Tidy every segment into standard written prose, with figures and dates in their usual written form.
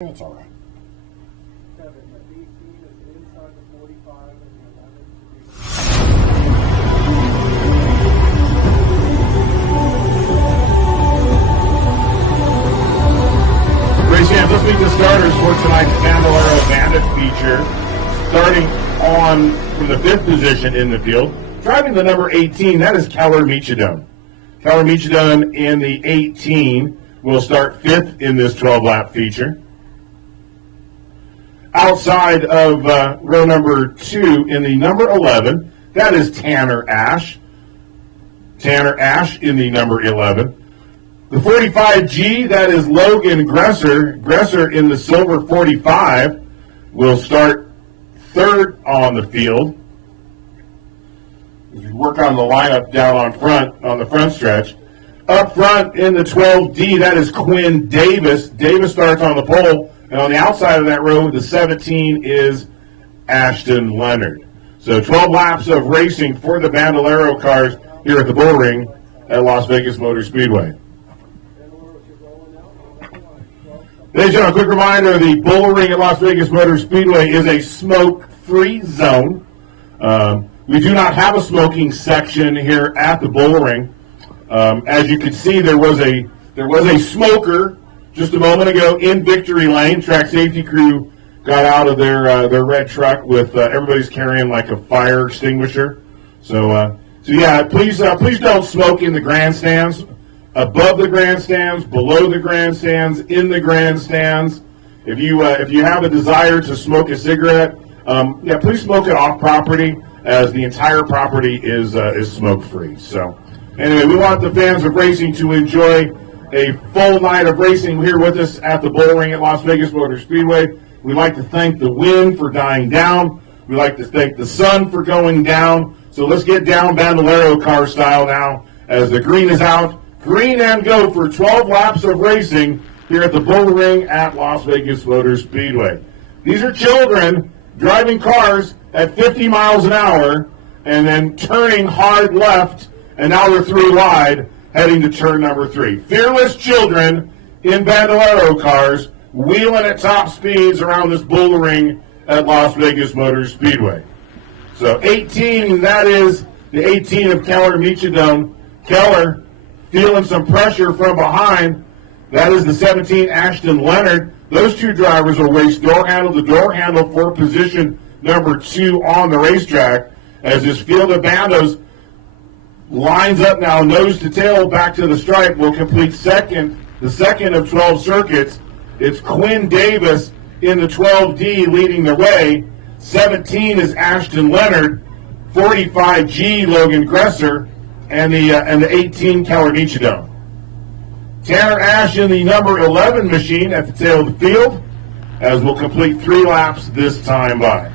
It's all right. 7. The 18 is inside the 45 and the 11 Race fans, let's meet the starters for tonight's Bandolero Bandits feature. Starting on from the 5th position in the field, driving the number 18, that is Keller Michidon. Keller Michidon in the 18 will start 5th in this 12-lap feature. Outside of row number 2 in the number 11, that is Tanner Ash. Tanner Ash in the number 11. The 45G, that is Logan Gresser. Gresser in the silver 45 will start 3rd on the field. If you work on the lineup down on the front stretch. Up front in the 12D, that is Quinn Davis. Davis starts on the pole. And on the outside of that row, the 17 is Ashton Leonard. So 12 laps of racing for the Bandolero cars here at the Bullring at Las Vegas Motor Speedway. Ladies and gentlemen, a quick reminder, the Bullring at Las Vegas Motor Speedway is a smoke-free zone. We do not have a smoking section here at the Bullring. As you can see, there was a smoker just a moment ago in victory lane. Track safety crew got out of their red truck with everybody's carrying like a fire extinguisher. So yeah, please don't smoke in the grandstands, above the grandstands, below the grandstands, in the grandstands. If you have a desire to smoke a cigarette, yeah, please smoke it off property, as the entire property is smoke free. So anyway, we want the fans of racing to enjoy a full night of racing here with us at the Bullring at Las Vegas Motor Speedway. We'd like to thank the wind for dying down. We'd like to thank the sun for going down. So let's get down Bandolero car style now as the green is out. Green and go for 12 laps of racing here at the Bullring at Las Vegas Motor Speedway. These are children driving cars at 50 miles an hour and then turning hard left, and now they're 3 wide, heading to turn number 3. Fearless children in Bandolero cars wheeling at top speeds around this Bullring at Las Vegas Motor Speedway. So 18, that is the 18 of Keller Michidon. Keller feeling some pressure from behind. That is the 17 Ashton Leonard. Those two drivers will race door handle to door handle for position number 2 on the racetrack as this field of bandos lines up now, nose to tail, back to the stripe. Will complete the second of 12 circuits. It's Quinn Davis in the 12D leading the way. 17 is Ashton Leonard, 45G Logan Gresser, and the 18 Keller Michidon. Tanner Ash in the number 11 machine at the tail of the field, as we'll complete 3 laps this time by.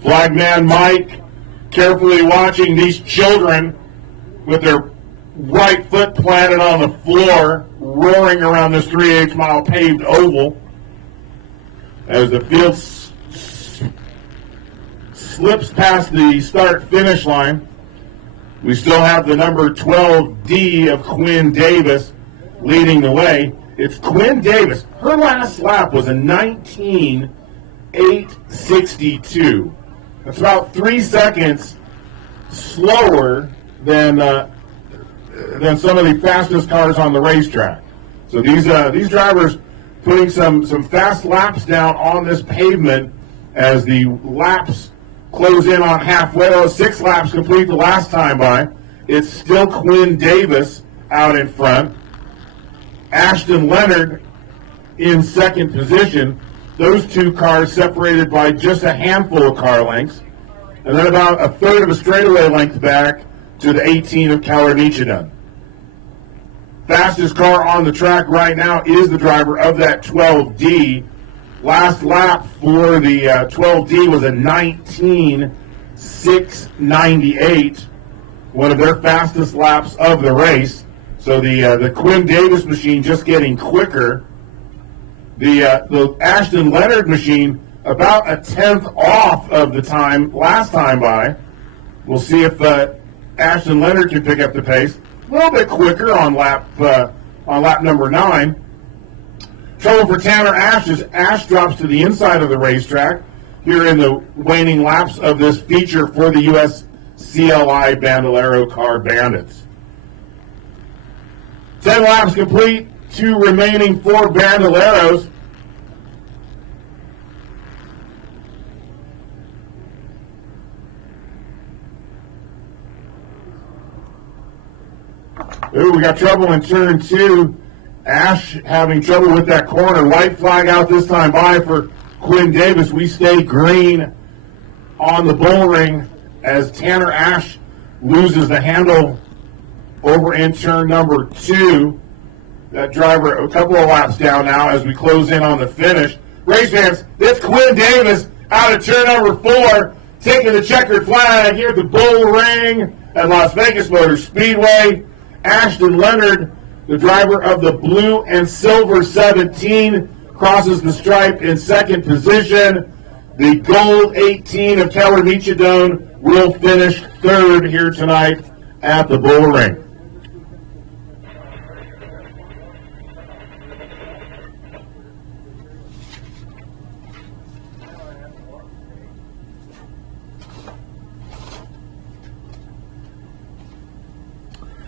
Flagman Mike carefully watching these children with their right foot planted on the floor, roaring around this 3/8 mile paved oval as the field slips past the start-finish line. We still have the number 12D of Quinn Davis leading the way. It's Quinn Davis. Her last lap was a 19.862. That's about 3 seconds slower than some of the fastest cars on the racetrack. So these drivers putting some fast laps down on this pavement as the laps close in on halfway. 6 laps complete the last time by. It's still Quinn Davis out in front. Ashton Leonard in second position. Those 2 cars separated by just a handful of car lengths. And then about a third of a straightaway length back to the 18 of Keller Michidon. Fastest car on the track right now is the driver of that 12D. Last lap for the 12D was a 19. 6:98, one of their fastest laps of the race. So the Quinn Davis machine just getting quicker. The Ashton Leonard machine about a tenth off of the time last time by. We'll see if Ashton Leonard can pick up the pace. A little bit quicker on lap number 9. Trouble for Tanner Ash as Ash drops to the inside of the racetrack here in the waning laps of this feature for the USCLI Bandolero car Bandits. 10 laps complete, 2 remaining for Bandoleros. Ooh, we got trouble in turn 2. Ash having trouble with that corner. White flag out this time by for Quinn Davis. We stay green on the Bullring as Tanner Ash loses the handle over in turn number 2. That driver a couple of laps down now as we close in on the finish. Race fans, it's Quinn Davis out of turn number 4, taking the checkered flag here at the Bullring at Las Vegas Motor Speedway. Ashton Leonard, the driver of the blue and silver 17, crosses the stripe in second position. The gold 18 of Keller Michidone will finish third here tonight at the Bullring.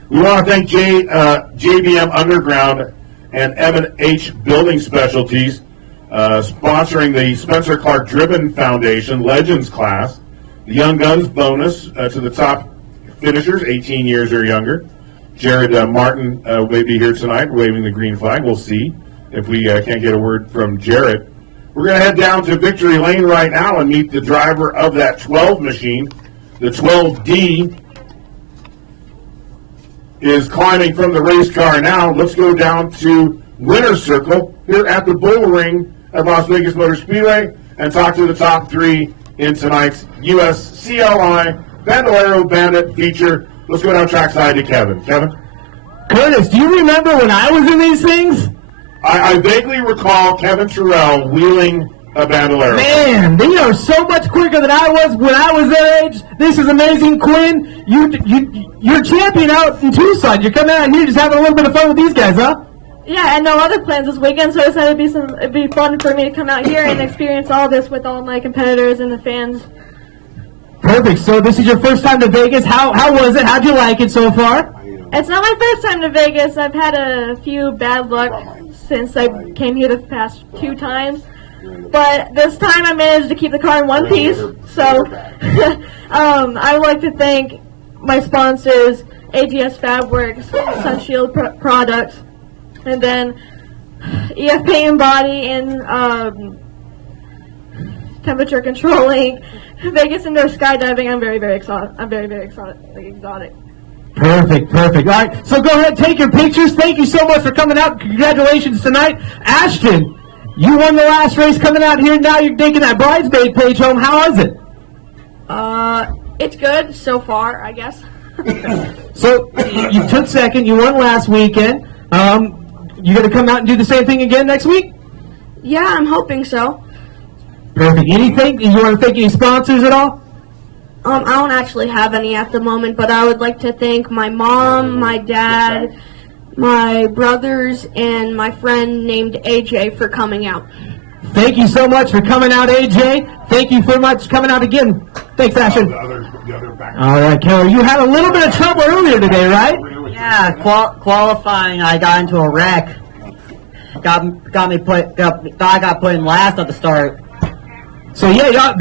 We want to thank JBM Underground and M&H Building Specialties sponsoring the Spencer Clark Driven Foundation Legends class, the Young Guns bonus to the top finishers, 18 years or younger. Jared Martin may be here tonight waving the green flag. We'll see if we can't get a word from Jared. We're going to head down to Victory Lane right now and meet the driver of that 12 machine, the 12D. Is climbing from the race car now. Let's go down to Winner's Circle here at the Bullring at Las Vegas Motor Speedway and talk to the top 3 in tonight's USCLI Bandolero Bandit feature. Let's go down trackside to Kevin. Kevin? Curtis, do you remember when I was in these things? I vaguely recall Kevin Terrell wheeling a Bandolero. Man, they are so much quicker than I was when I was their age. This is amazing, Quinn. You're champion out in Tucson. You're coming out here just having a little bit of fun with these guys, huh? Yeah, I had no other plans this weekend, so I decided it'd be fun for me to come out here and experience all this with all my competitors and the fans. Perfect. So this is your first time to Vegas. How was it? How'd you like it so far? It's not my first time to Vegas. I've had a few bad luck since I came here the past 2 times. But this time I managed to keep the car in one piece. So I would like to thank my sponsors, AGS Fabworks, Sunshield Products, and then EF Paint and Body and Temperature Controlling, Vegas Indoor Skydiving. I'm very, very excited. I'm very, very exotic. Perfect. All right, so go ahead, take your pictures. Thank you so much for coming out. Congratulations tonight. Ashton, you won the last race coming out here. Now you're taking that bridesmaid page home. How is it? It's good so far, I guess. So you took second. You won last weekend. You going to come out and do the same thing again next week? Yeah, I'm hoping so. Perfect. Anything? You want to thank any sponsors at all? I don't actually have any at the moment, but I would like to thank my mom, my dad, my brothers, and my friend named AJ for coming out. Thank you so much for coming out, AJ. Thank you so much for coming out again. Thanks, Ashton. All right, Kelly, you had a little bit of trouble earlier today, right? Yeah, qualifying, I got into a wreck. I got put in last at the start. So yeah,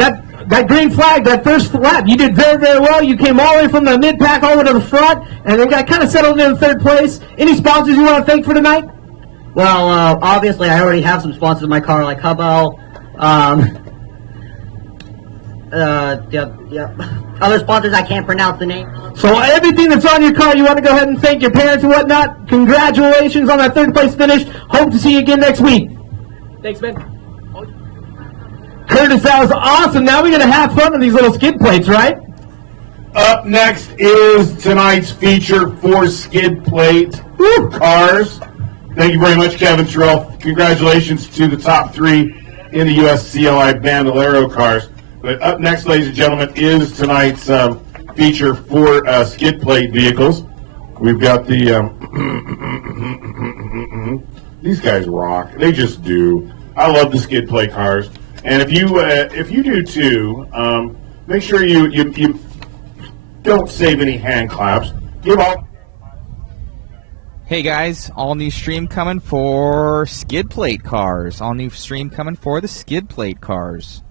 that green flag, that first lap, you did very, very well. You came all the way from the mid-pack all the way to the front, and then got kind of settled in third place. Any sponsors you want to thank for tonight? Well, obviously, I already have some sponsors in my car, like Hubel. Other sponsors, I can't pronounce the name. So everything that's on your car, you want to go ahead and thank your parents and whatnot. Congratulations on that third place finish. Hope to see you again next week. Thanks, man. Curtis, that was awesome. Now we're going to have fun on these little skid plates, right? Up next is tonight's feature for skid plate cars. Thank you very much, Kevin Terrell. Congratulations to the top 3 in the USCLI Bandolero cars. But up next, ladies and gentlemen, is tonight's feature for skid plate vehicles. We've got the these guys rock. They just do. I love the skid plate cars, and if you do too, make sure you don't save any hand claps. Give all. Hey guys, all new stream coming for skid plate cars. All new stream coming for the skid plate cars.